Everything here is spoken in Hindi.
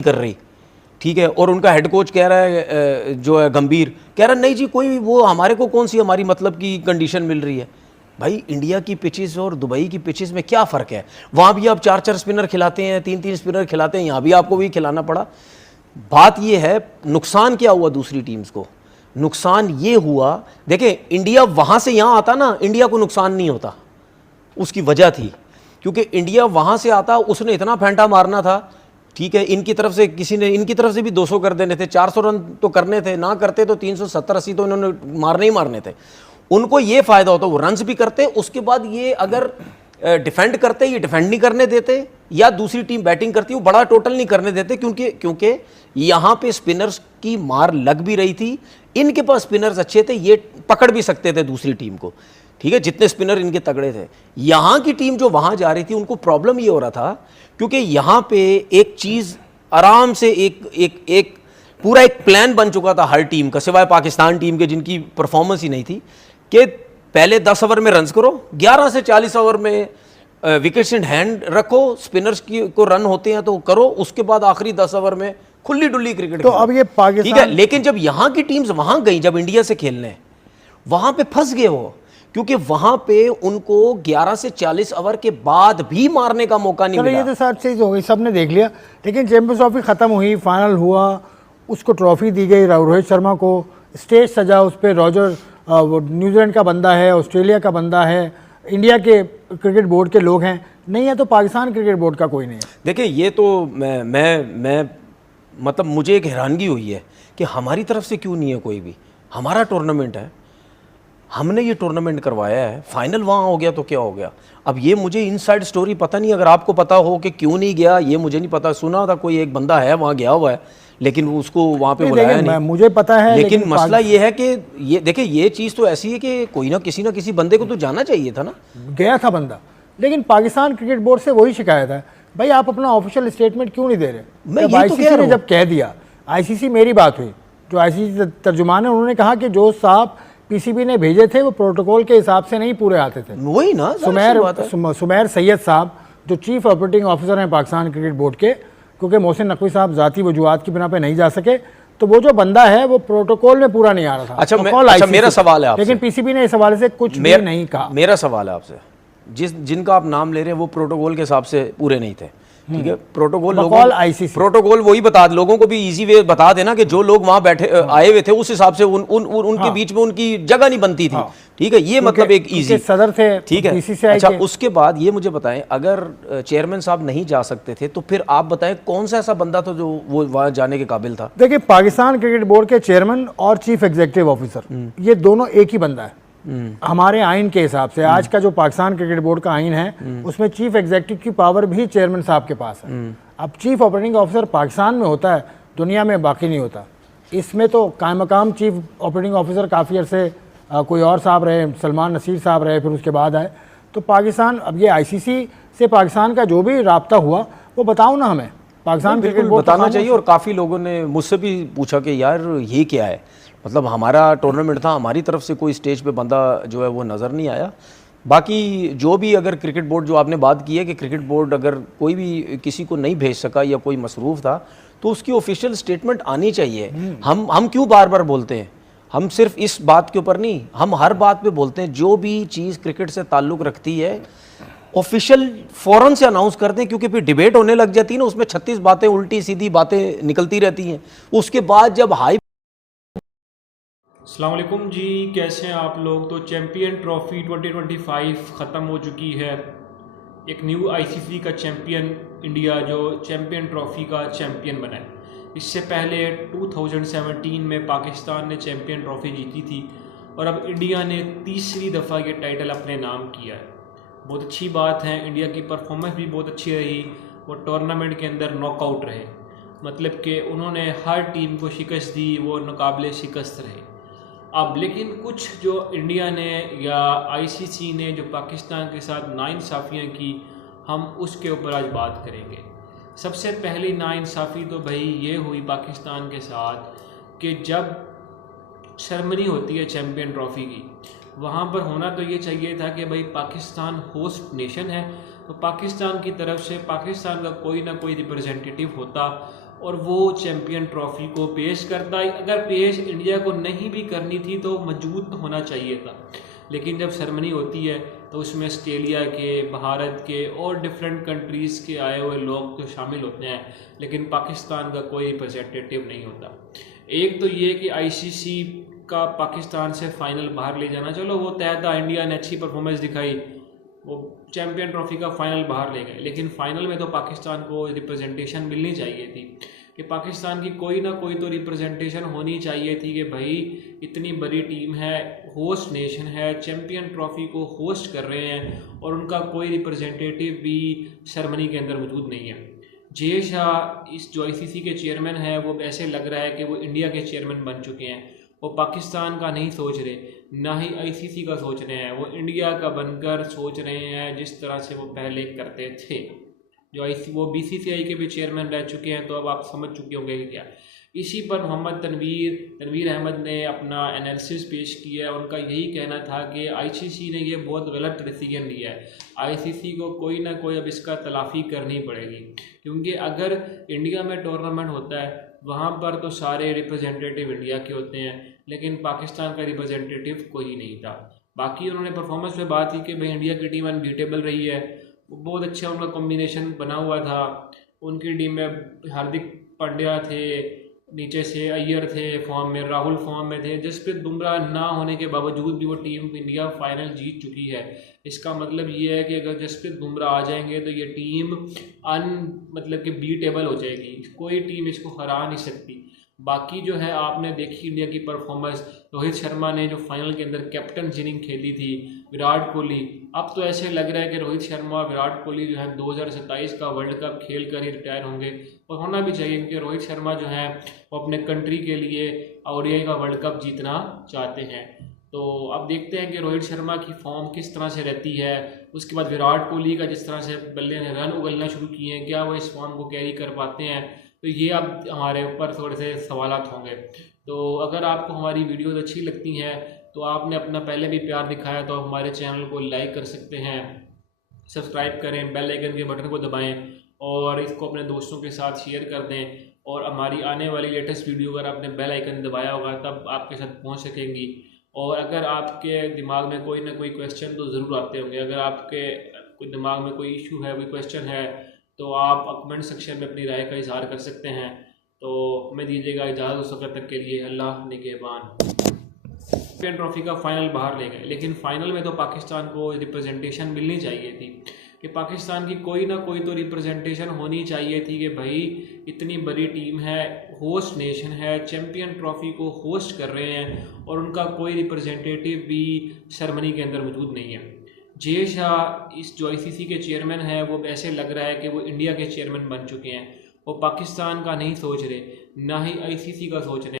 कर रही, ठीक है, और उनका हेड कोच कह रहा है जो है गंभीर कह रहा है नहीं जी कोई वो हमारे को कौन सी हमारी मतलब की कंडीशन मिल रही है। भाई इंडिया की पिचेस और दुबई की पिचेस में क्या फ़र्क है? वहाँ भी आप 4-4 स्पिनर खिलाते हैं, 3-3 स्पिनर खिलाते हैं, यहाँ भी आपको भी खिलाना पड़ा। बात ये है नुकसान क्या हुआ दूसरी टीम्स को? नुकसान ये हुआ, देखें इंडिया वहाँ से यहाँ आता ना, इंडिया को नुकसान नहीं होता, उसकी वजह थी क्योंकि इंडिया वहाँ से आता उसने इतना फेंटा मारना था, ठीक है, इनकी तरफ से किसी ने इनकी तरफ से भी 200 कर देने थे, 400 रन तो करने थे, ना करते तो 370-80 तो इन्होंने मारने ही मारने थे। उनको ये फ़ायदा होता, वो रन्स भी करते, उसके बाद ये अगर डिफेंड करते, ये डिफेंड नहीं करने देते, या दूसरी टीम बैटिंग करती वो बड़ा टोटल नहीं करने देते, क्योंकि यहाँ पे स्पिनर्स की मार लग भी रही थी, इनके पास स्पिनर्स अच्छे थे, ये पकड़ भी सकते थे दूसरी टीम को, ठीक है, जितने स्पिनर इनके तगड़े थे। यहाँ की टीम जो वहाँ जा रही थी उनको प्रॉब्लम ये हो रहा था क्योंकि यहाँ पे एक चीज़ आराम से एक पूरा एक प्लान बन चुका था हर टीम का, सिवाय पाकिस्तान टीम के जिनकी परफॉर्मेंस ही नहीं थी, कि पहले 10 ओवर में रन्स करो, 11 से 40 ओवर में विकेट्स इन हैंड रखो, स्पिनर्स की को रन होते हैं तो करो, उसके बाद आखिरी 10 ओवर में खुली डुल्ली क्रिकेट। तो अब ये पाकिस्तान, ठीक है, लेकिन जब यहाँ की टीम्स वहाँ गई, जब इंडिया से खेलने, वहाँ पे फंस गए वो, क्योंकि वहाँ पे उनको 11 से 40 ओवर के बाद भी मारने का मौका नहीं मिला। ये तो सब चीज़ हो गई, सबने देख लिया, लेकिन चैंपियंस ट्रॉफी ख़त्म हुई, फाइनल हुआ, उसको ट्रॉफी दी गई रोहित शर्मा को, स्टेज सजा, उस पर रॉजर न्यूजीलैंड का बंदा है, ऑस्ट्रेलिया का बंदा है, इंडिया के क्रिकेट बोर्ड के लोग हैं, नहीं है तो पाकिस्तान क्रिकेट बोर्ड का कोई नहीं है। देखिए ये तो मैं मतलब मुझे एक हैरानगी हुई है कि हमारी तरफ से क्यों नहीं है कोई भी। हमारा टूर्नामेंट है, हमने ये टूर्नामेंट करवाया है, फाइनल वहाँ हो गया तो क्या हो गया। अब ये मुझे इनसाइड स्टोरी पता नहीं, अगर आपको पता हो कि क्यों नहीं गया, ये मुझे नहीं पता। सुना था कोई एक बंदा है वहाँ गया हुआ है, लेकिन उसको वहाँ पे बुलाया नहीं, मुझे पता है। लेकिन मसला ये है कि ये देखिए ये चीज़ तो ऐसी है कि कोई ना किसी बंदे को तो जाना चाहिए था ना। गया था बंदा, लेकिन पाकिस्तान क्रिकेट बोर्ड से वही शिकायत है, भाई आप अपना ऑफिशियल स्टेटमेंट क्यों नहीं दे रहे। जब आईसीसी ने जब कह दिया, आईसीसी मेरी बात हुई, जो आईसीसी तर्जुमान है उन्होंने कहा कि जो साहब पीसीबी ने भेजे थे वो प्रोटोकॉल के हिसाब से नहीं पूरे आते थे। वही ना, सुमैर सैयद साहब जो चीफ ऑपरेटिंग ऑफिसर हैं पाकिस्तान क्रिकेट बोर्ड के, क्योंकि मोहसिन नकवी साहब ज़ाती वजूहात की बिना पे नहीं जा सके, तो वो जो बंदा है वो प्रोटोकॉल में पूरा नहीं आ रहा था। अच्छा, मेरा सवाल है आपसे, लेकिन पीसीबी ने इस हवाले से कुछ भी नहीं कहा। मेरा सवाल है आपसे, जिनका आप नाम ले रहे हैं वो प्रोटोकॉल के हिसाब से पूरे नहीं थे, ठीक है, प्रोटोकॉल वही बता, लोगों को भी इजी वे बता देना कि जो लोग वहां बैठे आए हुए थे उस हिसाब से उनके बीच में उनकी जगह नहीं बनती थी, ठीक है, ये मतलब एक इजी सदर थे, ठीक है। अच्छा, उसके बाद ये मुझे बताएं, अगर चेयरमैन साहब नहीं जा सकते थे तो फिर आप बताएं कौन सा ऐसा बंदा था जो वो वहां जाने के काबिल था? देखिए, पाकिस्तान क्रिकेट बोर्ड के चेयरमैन और चीफ एग्जीक्यूटिव ऑफिसर ये दोनों एक ही बंदा है हमारे आइन के हिसाब से। आज का जो पाकिस्तान क्रिकेट बोर्ड का आइन है उसमें चीफ एग्जीक्यूटिव की पावर भी चेयरमैन साहब के पास है। अब चीफ ऑपरेटिंग ऑफिसर पाकिस्तान में होता है, दुनिया में बाकी नहीं होता। इसमें तो कायम मकाम चीफ ऑपरेटिंग ऑफिसर काफ़ी अर्से कोई और साहब रहे, सलमान नसीर साहब रहे, फिर उसके बाद आए। तो पाकिस्तान, अब ये आईसीसी से पाकिस्तान का जो भी राब्ता हुआ वो बताओ ना हमें, पाकिस्तान क्रिकेट बोर्ड बताना चाहिए। और काफ़ी लोगों ने मुझसे भी पूछा कि यार ये क्या है, मतलब हमारा टूर्नामेंट था, हमारी तरफ से कोई स्टेज पे बंदा जो है वो नज़र नहीं आया। बाकी जो भी, अगर क्रिकेट बोर्ड, जो आपने बात की है कि क्रिकेट बोर्ड अगर कोई भी किसी को नहीं भेज सका या कोई मसरूफ़ था तो उसकी ऑफिशियल स्टेटमेंट आनी चाहिए। हम क्यों बार बार बोलते हैं, हम सिर्फ इस बात के ऊपर नहीं, हम हर बात पे बोलते हैं, जो भी चीज़ क्रिकेट से ताल्लुक़ रखती है ऑफिशियल फ़ौरन से अनाउंस कर दें, क्योंकि फिर डिबेट होने लग जाती है ना, उसमें 36 बातें उल्टी सीधी बातें निकलती रहती हैं। उसके बाद जब हाई अस्सलाम वालेकुम जी, कैसे हैं आप लोग। तो चैम्पियन ट्रॉफ़ी 2025 ख़त्म हो चुकी है। एक न्यू आईसीसी का चैम्पियन इंडिया जो चैम्पियन ट्रॉफ़ी का चैम्पियन बना है। इससे पहले 2017 में पाकिस्तान ने चैम्पियन ट्रॉफ़ी जीती थी और अब इंडिया ने तीसरी दफ़ा ये टाइटल अपने नाम किया है। बहुत अच्छी बात है, इंडिया की परफॉर्मेंस भी बहुत अच्छी रही। वो टूर्नामेंट के अंदर नॉकआउट रहे, मतलब कि उन्होंने हर टीम को शिकस्त दी, वो नाकाबिले शिकस्त रहे। अब लेकिन कुछ जो इंडिया ने या आईसीसी ने जो पाकिस्तान के साथ नाइंसाफ़ियाँ की, हम उसके ऊपर आज बात करेंगे। सबसे पहली नाइंसाफ़ी तो भाई ये हुई पाकिस्तान के साथ कि जब सेरेमनी होती है चैम्पियन ट्रॉफ़ी की, वहाँ पर होना तो ये चाहिए था कि भाई पाकिस्तान होस्ट नेशन है, तो पाकिस्तान की तरफ से पाकिस्तान का कोई ना कोई रिप्रेजेंटेटिव होता, और वो चैम्पियन ट्रॉफी को पेश करता है। अगर पेश इंडिया को नहीं भी करनी थी तो मौजूद होना चाहिए था, लेकिन जब सेरेमनी होती है तो उसमें ऑस्ट्रेलिया के, भारत के और डिफरेंट कंट्रीज़ के आए हुए लोग तो शामिल होते हैं, लेकिन पाकिस्तान का कोई रिप्रेजेंटेटिव नहीं होता। एक तो ये कि आईसीसी का पाकिस्तान से फाइनल बाहर ले जाना, चलो वो तय था, इंडिया ने अच्छी परफॉर्मेंस दिखाई, वो चैम्पियन ट्रॉफी का फाइनल बाहर ले गए, लेकिन फाइनल में तो पाकिस्तान को रिप्रेजेंटेशन मिलनी चाहिए थी कि पाकिस्तान की कोई ना कोई तो रिप्रेजेंटेशन होनी चाहिए थी कि भाई इतनी बड़ी टीम है, होस्ट नेशन है, चैम्पियन ट्रॉफी को होस्ट कर रहे हैं और उनका कोई रिप्रेजेंटेटिव भी सेरेमनी के अंदर मौजूद नहीं है। जे शाह इस जो आईसीसी के चेयरमैन हैं, वो ऐसे लग रहा है कि वो इंडिया के चेयरमैन बन चुके हैं, वो पाकिस्तान का नहीं सोच रहे, ना ही आईसीसी का सोच रहे हैं, वो इंडिया का बनकर सोच रहे हैं जिस तरह से वो पहले करते थे। जो वो बीसीसीआई के भी चेयरमैन रह चुके हैं, तो अब आप समझ चुके होंगे कि क्या। इसी पर मोहम्मद तनवीर अहमद ने अपना एनालिसिस पेश किया। उनका यही कहना था कि आईसीसी ने ये बहुत गलत डिसीजन लिया है, आईसीसी को कोई ना कोई अब इसका तलाफ़ी करनी पड़ेगी, क्योंकि अगर इंडिया में टूर्नामेंट होता है वहाँ पर तो सारे रिप्रेजेंटेटिव इंडिया के होते हैं, लेकिन पाकिस्तान का रिप्रेजेंटेटिव कोई नहीं था। बाकी उन्होंने परफॉर्मेंस में बात की कि भाई इंडिया की टीम अनबीटेबल रही है, बहुत अच्छा उनका कॉम्बिनेशन बना हुआ था। उनकी टीम में हार्दिक पांड्या थे, नीचे से अय्यर थे फॉर्म में, राहुल फॉर्म में थे, जसप्रीत बुमराह ना होने के बावजूद भी वो टीम इंडिया फाइनल जीत चुकी है। इसका मतलब ये है कि अगर जसप्रीत बुमराह आ जाएंगे तो ये टीम मतलब कि बीटेबल हो जाएगी, कोई टीम इसको हरा नहीं सकती। बाकी जो है आपने देखी इंडिया की परफॉर्मेंस, रोहित शर्मा ने जो फाइनल के अंदर कैप्टन इनिंग खेली थी, विराट कोहली, अब तो ऐसे लग रहा है कि रोहित शर्मा और विराट कोहली जो है 2027 का वर्ल्ड कप खेल कर ही रिटायर होंगे, और होना भी चाहिए, क्योंकि रोहित शर्मा जो है वो अपने कंट्री के लिए ओडीआई का वर्ल्ड कप जीतना चाहते हैं। तो अब देखते हैं कि रोहित शर्मा की फॉर्म किस तरह से रहती है। उसके बाद विराट कोहली का जिस तरह से बल्ले ने रन उगलना शुरू किए हैं, क्या वो इस फॉर्म को कैरी कर पाते हैं, तो ये अब हमारे ऊपर थोड़े से सवालात होंगे। तो अगर आपको हमारी वीडियोस अच्छी लगती हैं तो आपने अपना पहले भी प्यार दिखाया, तो हमारे चैनल को लाइक कर सकते हैं, सब्सक्राइब करें, बेल आइकन के बटन को दबाएं और इसको अपने दोस्तों के साथ शेयर कर दें। और हमारी आने वाली लेटेस्ट वीडियो अगर आपने बेल आइकन दबाया होगा तब आपके साथ पहुंच सकेंगी। और अगर आपके दिमाग में कोई ना कोई क्वेश्चन तो ज़रूर आते होंगे, अगर आपके कोई दिमाग में कोई इशू है, कोई क्वेश्चन है, तो आप कमेंट सेक्शन में अपनी राय का इजहार कर सकते हैं। तो हमें दीजिएगा इजाज़त उस वक्त तक के लिए। अल्लाह निगहबान। चैम्पियन ट्रॉफी का फाइनल बाहर ले गए, लेकिन फाइनल में तो पाकिस्तान को रिप्रेजेंटेशन मिलनी चाहिए थी कि पाकिस्तान की कोई ना कोई तो रिप्रेजेंटेशन होनी चाहिए थी कि भाई इतनी बड़ी टीम है, होस्ट नेशन है, चैम्पियन ट्रॉफी को होस्ट कर रहे हैं और उनका कोई रिप्रेजेंटेटिव भी सेरेमनी के अंदर मौजूद नहीं है। जे शाह इस जो आईसीसी के चेयरमैन हैं, वो ऐसे लग रहा है कि वो इंडिया के चेयरमैन बन चुके हैं, वो पाकिस्तान का नहीं सोच रहे, ना ही आईसीसी का सोच रहे।